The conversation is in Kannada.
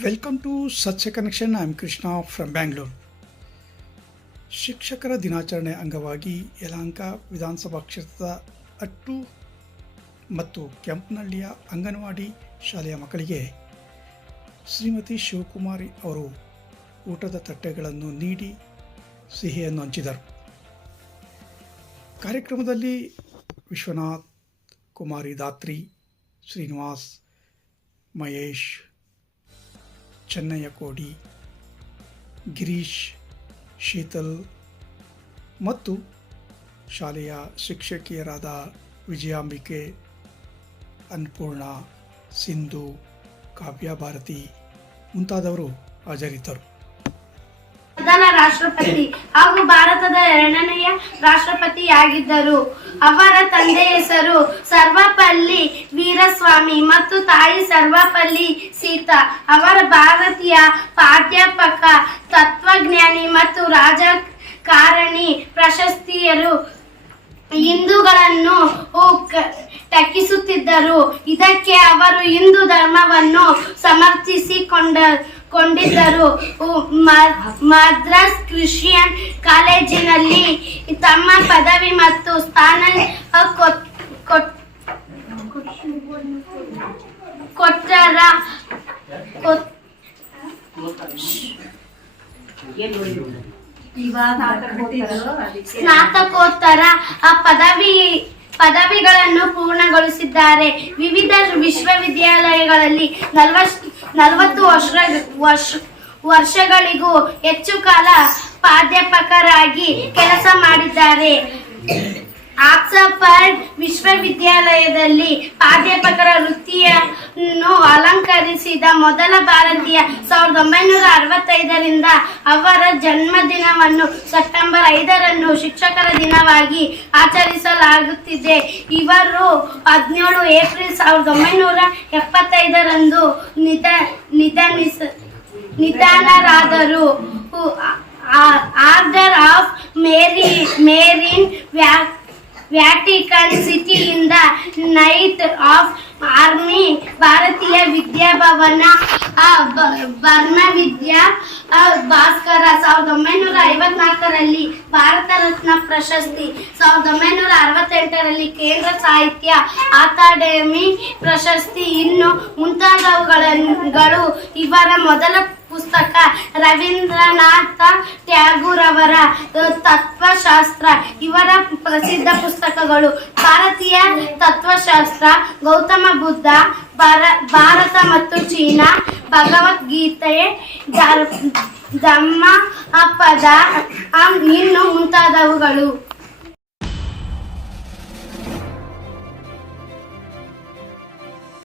Welcome to Satya connection I am Krishna from Bangalore ಶಿಕ್ಷಕರ ದಿನಾಚರಣೆ ಅಂಗವಾಗಿ ಯಲಹಂಕ ವಿಧಾನಸಭಾ ಕ್ಷೇತ್ರದ ಅಟ್ಟು ಮತ್ತು ಕೆಂಪನಹಳ್ಳಿಯ ಅಂಗನವಾಡಿ ಶಾಲೆಯ ಮಕ್ಕಳಿಗೆ ಶ್ರೀಮತಿ ಶಿವಕುಮಾರಿ ಅವರು ಊಟದ ತಟ್ಟೆಗಳನ್ನು ನೀಡಿ ಸಿಹಿಯನ್ನು ಹಂಚಿದರು. ಕಾರ್ಯಕ್ರಮದಲ್ಲಿ ವಿಶ್ವನಾಥ್, ಕುಮಾರಿ ದಾತ್ರಿ ಶ್ರೀನಿವಾಸ್, ಮಹೇಶ್ ಚೆನ್ನಯ್ಯ ಕೋಡಿ ಗಿರೀಶ್ ಶೀತಲ್ ಮತ್ತು ಶಾಲೆಯ ಶಿಕ್ಷಕಿಯರಾದ ವಿಜಯಾಂಬಿಕೆ ಅನ್ನಪೂರ್ಣ ಸಿಂಧು ಕಾವ್ಯ ಭಾರತಿ ಮುಂತಾದವರು ಹಾಜರಿದ್ದರು. ರಾಷ್ಟ್ರಪತಿ ಹಾಗೂ ಭಾರತದ ಎರಡನೆಯ ರಾಷ್ಟ್ರಪತಿಯಾಗಿದ್ದರು. ಅವರ ತಂದೆ ಹೆಸರು ಸರ್ವಪಲ್ಲಿ ವೀರಸ್ವಾಮಿ ಮತ್ತು ತಾಯಿ ಸರ್ವಪಲ್ಲಿ ಸೀತಾ. ಅವರ ಭಾರತೀಯ ಪ್ರಾಧ್ಯಾಪಕ, ತತ್ವಜ್ಞಾನಿ ಮತ್ತು ರಾಜಕಾರಣಿ ಪ್ರಶಸ್ತಿಯರು ಹಿಂದೂಗಳನ್ನು ಟಕ್ಕಿಸುತ್ತಿದ್ದರು ಇದಕ್ಕೆ ಅವರು ಹಿಂದೂ ಧರ್ಮವನ್ನು ಸಮರ್ಥಿಸಿಕೊಂಡ ಕೊಂಡಿದ್ದರು ಮದ್ರಾಸ್ ಕ್ರಿಶ್ಚಿಯನ್ ಕಾಲೇಜಿನಲ್ಲಿ ತಮ್ಮ ಪದವಿ ಮತ್ತು ಸ್ಥಾನ ಕೊಟ್- ಕೊಟ್- ಕೊಟ್ಟರ, ಕೊಟ್- ಸ್ನಾತಕೋತ್ತರ ಪದವಿ, ಪದವಿಗಳನ್ನು ಪೂರ್ಣಗೊಳಿಸಿದ್ದಾರೆ. ವಿವಿಧ ವಿಶ್ವವಿದ್ಯಾಲಯಗಳಲ್ಲಿ ನಲವತ್ ನಲವತ್ತು ವರ್ಷ ವರ್ಷ ವರ್ಷಗಳಿಗೂ ಹೆಚ್ಚು ಕಾಲ ಪ್ರಾಧ್ಯಾಪಕರಾಗಿ ಕೆಲಸ ಮಾಡಿದ್ದಾರೆ. ಆಕ್ಸಫರ್ಡ್ ವಿಶ್ವವಿದ್ಯಾಲಯದಲ್ಲಿ ಪ್ರಾಧ್ಯಾಪಕರ ವೃತ್ತಿಯನ್ನು ಅಲಂಕರಿಸಿದ ಮೊದಲ ಭಾರತೀಯ ಸಾವಿರದ ಒಂಬೈನೂರ ಅರವತ್ತೈದರಿಂದ ಅವರ ಜನ್ಮದಿನವನ್ನು ಸೆಪ್ಟೆಂಬರ್ ಐದರಂದು ಶಿಕ್ಷಕರ ದಿನವಾಗಿ ಆಚರಿಸಲಾಗುತ್ತಿದೆ. ಇವರು ಹದಿನೇಳು ಏಪ್ರಿಲ್ ಸಾವಿರದ ಒಂಬೈನೂರ ಎಪ್ಪತ್ತೈದರಂದು ನಿಧ, ನಿಧನಿಸ, ನಿಧನರಾದರು. ಆರ್ಡರ್ ಆಫ್ ಮೇರಿ, ಮೇರಿನ್ ವ್ಯಾ Vatican ಸಿಟಿಯಿಂದ knight of army Bharatiya Vidyabhavana ಬರ್ಣ ವಿದ್ಯಾ ಭಾಸ್ಕರ ಸಾವಿರದ ಒಂಬೈನೂರ ಐವತ್ನಾಲ್ಕರಲ್ಲಿ ಭಾರತ ರತ್ನ ಪ್ರಶಸ್ತಿ ಸಾವಿರದ ಒಂಬೈನೂರ ಅರವತ್ತೆಂಟರಲ್ಲಿ ಕೇಂದ್ರ ಸಾಹಿತ್ಯ ಅಕಾಡೆಮಿ ಪ್ರಶಸ್ತಿ. ಇನ್ನು ಮುಂತಾದವುಗಳನ್ನು ಇವರ ಮೊದಲ ಪುಸ್ತಕ ರವೀಂದ್ರನಾಥ ಟ್ಯಾಗೂರ್ ಅವರ ತತ್ವಶಾಸ್ತ್ರ. ಇವರ ಪ್ರಸಿದ್ಧ ಪುಸ್ತಕಗಳು ಭಾರತೀಯ ತತ್ವಶಾಸ್ತ್ರ ಗೌತಮ ಬುದ್ಧ ಭಾರ- ಭಾರತ ಮತ್ತು ಚೀನಾ ಭಗವದ್ಗೀತೆ ಧರ್ಮ ಪದ ಇನ್ನು ಮುಂತಾದವುಗಳು.